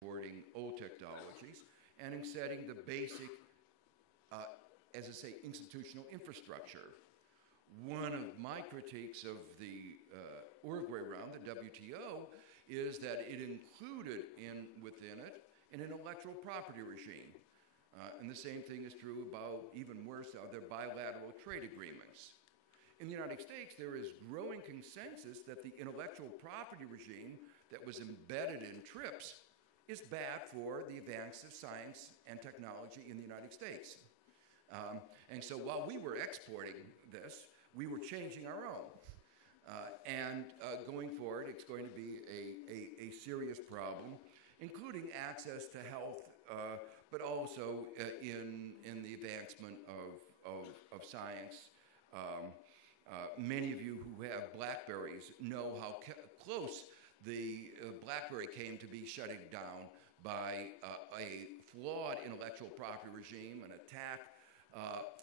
supporting old technologies and in setting the basic, as I say, institutional infrastructure. One of my critiques of the Uruguay round, the WTO, is that it included within it an intellectual property regime. And the same thing is true about, even worse, their bilateral trade agreements. In the United States, there is growing consensus that the intellectual property regime that was embedded in TRIPS is bad for the advance of science and technology in the United States. And so while we were exporting this, we were changing our own. And going forward, it's going to be a serious problem, including access to health, but also in the advancement of science. Many of you who have BlackBerries know how close the BlackBerry came to be shutting down by a flawed intellectual property regime, an attack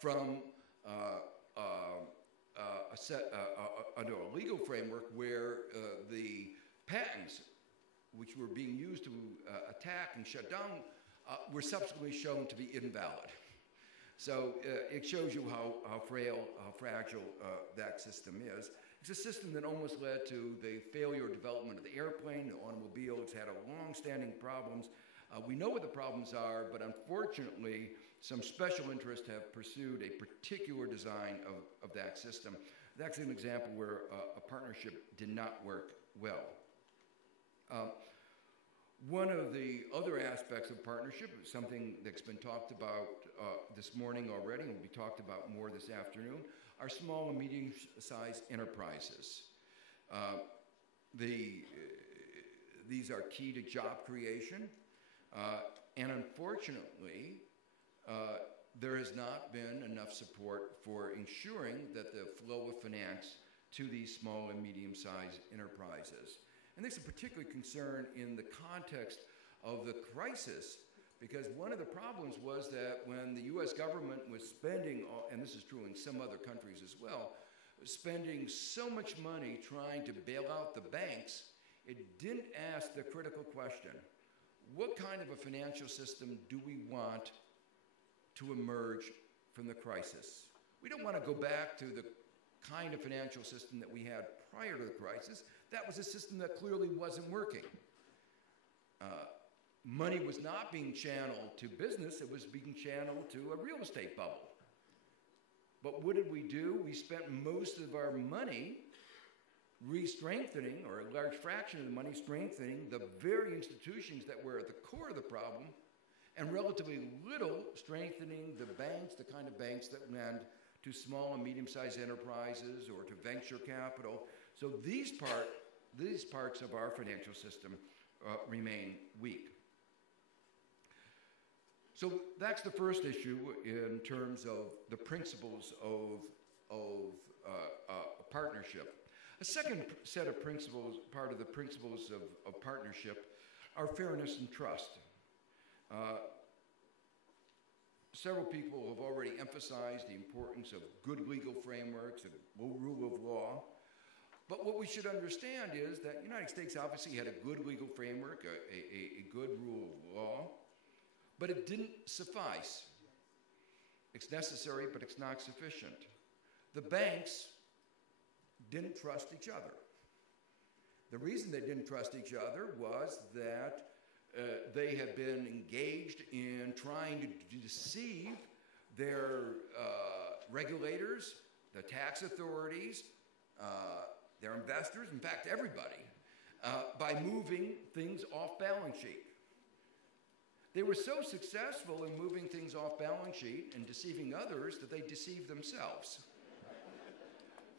from under a legal framework where the patents which were being used to attack and shut down were subsequently shown to be invalid. So it shows you how frail, how fragile that system is. It's a system that almost led to the failure of development of the airplane, the automobile. It's had long-standing problems. We know what the problems are, but unfortunately, some special interests have pursued a particular design of that system. That's an example where a partnership did not work well. One of the other aspects of partnership, something that's been talked about this morning already and will be talked about more this afternoon, are small and medium-sized enterprises. These are key to job creation, and unfortunately, there has not been enough support for ensuring that the flow of finance to these small and medium-sized enterprises. And this is a particular concern in the context of the crisis, because one of the problems was that when the US government was spending, and this is true in some other countries as well, spending so much money trying to bail out the banks, it didn't ask the critical question: what kind of a financial system do we want to emerge from the crisis? We don't want to go back to the kind of financial system that we had prior to the crisis. That was a system that clearly wasn't working. Money was not being channeled to business, it was being channeled to a real estate bubble. But what did we do? We spent most of our money re-strengthening, or a large fraction of the money strengthening, the very institutions that were at the core of the problem, and relatively little strengthening the banks, the kind of banks that lend to small and medium-sized enterprises or to venture capital. So these parts of our financial system remain weak. So that's the first issue in terms of the principles of partnership. A second set of principles, part of the principles of partnership, are fairness and trust. Several people have already emphasized the importance of good legal frameworks and rule of law. But what we should understand is that the United States obviously had a good legal framework, a good rule of law, but it didn't suffice. It's necessary, but it's not sufficient. The banks didn't trust each other. The reason they didn't trust each other was that they had been engaged in trying to deceive their regulators, the tax authorities, their investors, in fact, everybody, by moving things off balance sheet. They were so successful in moving things off balance sheet and deceiving others that they deceived themselves.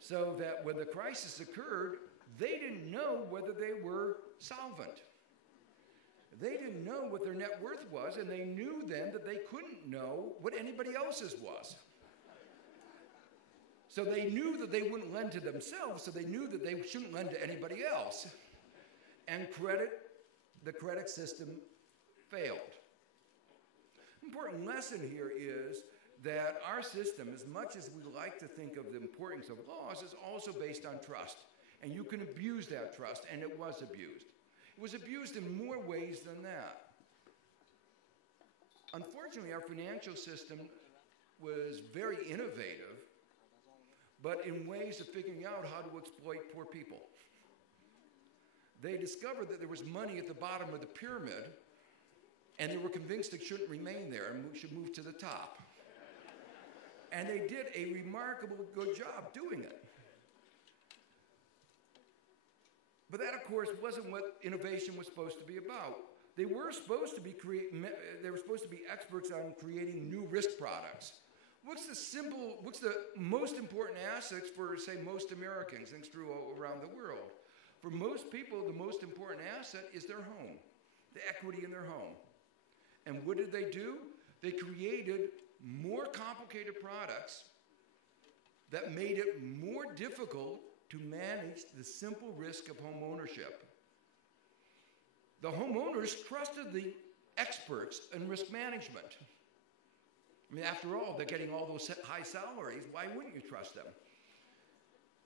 So that when the crisis occurred, they didn't know whether they were solvent. They didn't know what their net worth was, and they knew then that they couldn't know what anybody else's was. So they knew that they wouldn't lend to themselves, so they knew that they shouldn't lend to anybody else. And the credit system failed. Important lesson here is that our system, as much as we like to think of the importance of laws, is also based on trust. And you can abuse that trust, and it was abused. It was abused in more ways than that. Unfortunately, our financial system was very innovative, but in ways of figuring out how to exploit poor people. They discovered that there was money at the bottom of the pyramid, and they were convinced it shouldn't remain there and should move to the top. And they did a remarkable good job doing it. But that, of course, wasn't what innovation was supposed to be about. They were supposed to be experts on creating new risk products. What's the most important assets for, say, most Americans, things true around the world? For most people, the most important asset is their home, the equity in their home. And what did they do? They created more complicated products that made it more difficult to manage the simple risk of home ownership. The homeowners trusted the experts in risk management. I mean, after all, they're getting all those high salaries. Why wouldn't you trust them?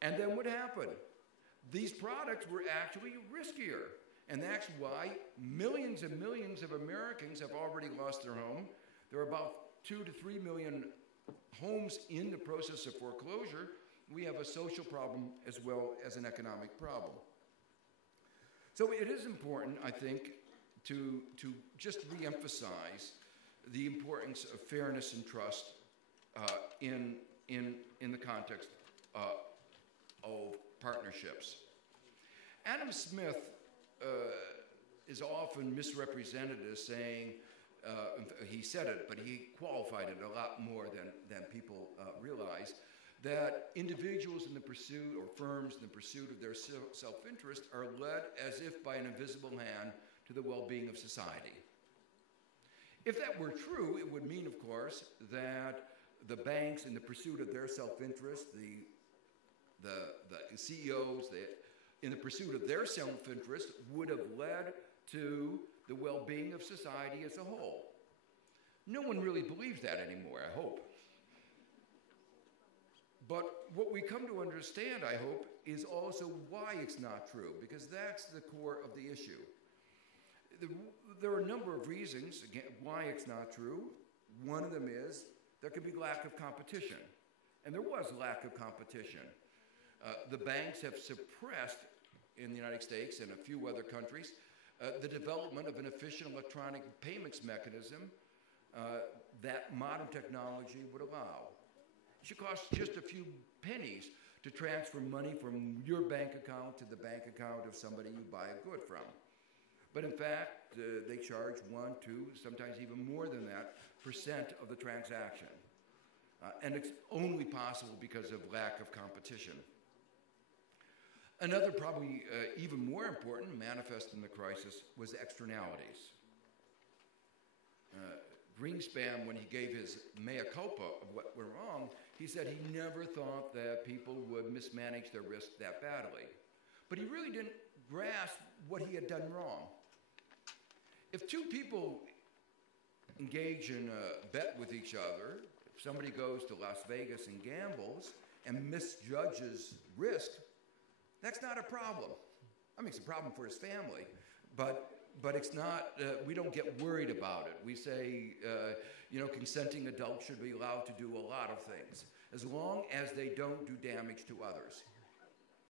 And then what happened? These products were actually riskier. And that's why millions and millions of Americans have already lost their home. There are about 2 to 3 million homes in the process of foreclosure. We have a social problem as well as an economic problem. So it is important, I think, to just re-emphasize the importance of fairness and trust in the context of partnerships. Adam Smith is often misrepresented as saying, he said it, but he qualified it a lot more than people realize, that individuals in the pursuit, or firms in the pursuit of their self-interest, are led as if by an invisible hand to the well-being of society. If that were true, it would mean, of course, that the banks in the pursuit of their self-interest, the CEOs in the pursuit of their self-interest would have led to the well-being of society as a whole. No one really believes that anymore, I hope. But what we come to understand, I hope, is also why it's not true, because that's the core of the issue. There are a number of reasons, again, why it's not true. One of them is there could be lack of competition. And there was lack of competition. The banks have suppressed, in the United States and a few other countries, the development of an efficient electronic payments mechanism that modern technology would allow. It should cost just a few pennies to transfer money from your bank account to the bank account of somebody you buy a good from. But in fact, they charge 1, 2, sometimes even more than that, % of the transaction. And it's only possible because of lack of competition. Another, probably even more important, manifest in the crisis was externalities. Greenspan, when he gave his mea culpa of what went wrong, he said he never thought that people would mismanage their risk that badly. But he really didn't grasp what he had done wrong. If two people engage in a bet with each other, if somebody goes to Las Vegas and gambles and misjudges risk, that's not a problem. I mean, it's a problem for his family, but it's not, we don't get worried about it. We say, consenting adults should be allowed to do a lot of things, as long as they don't do damage to others.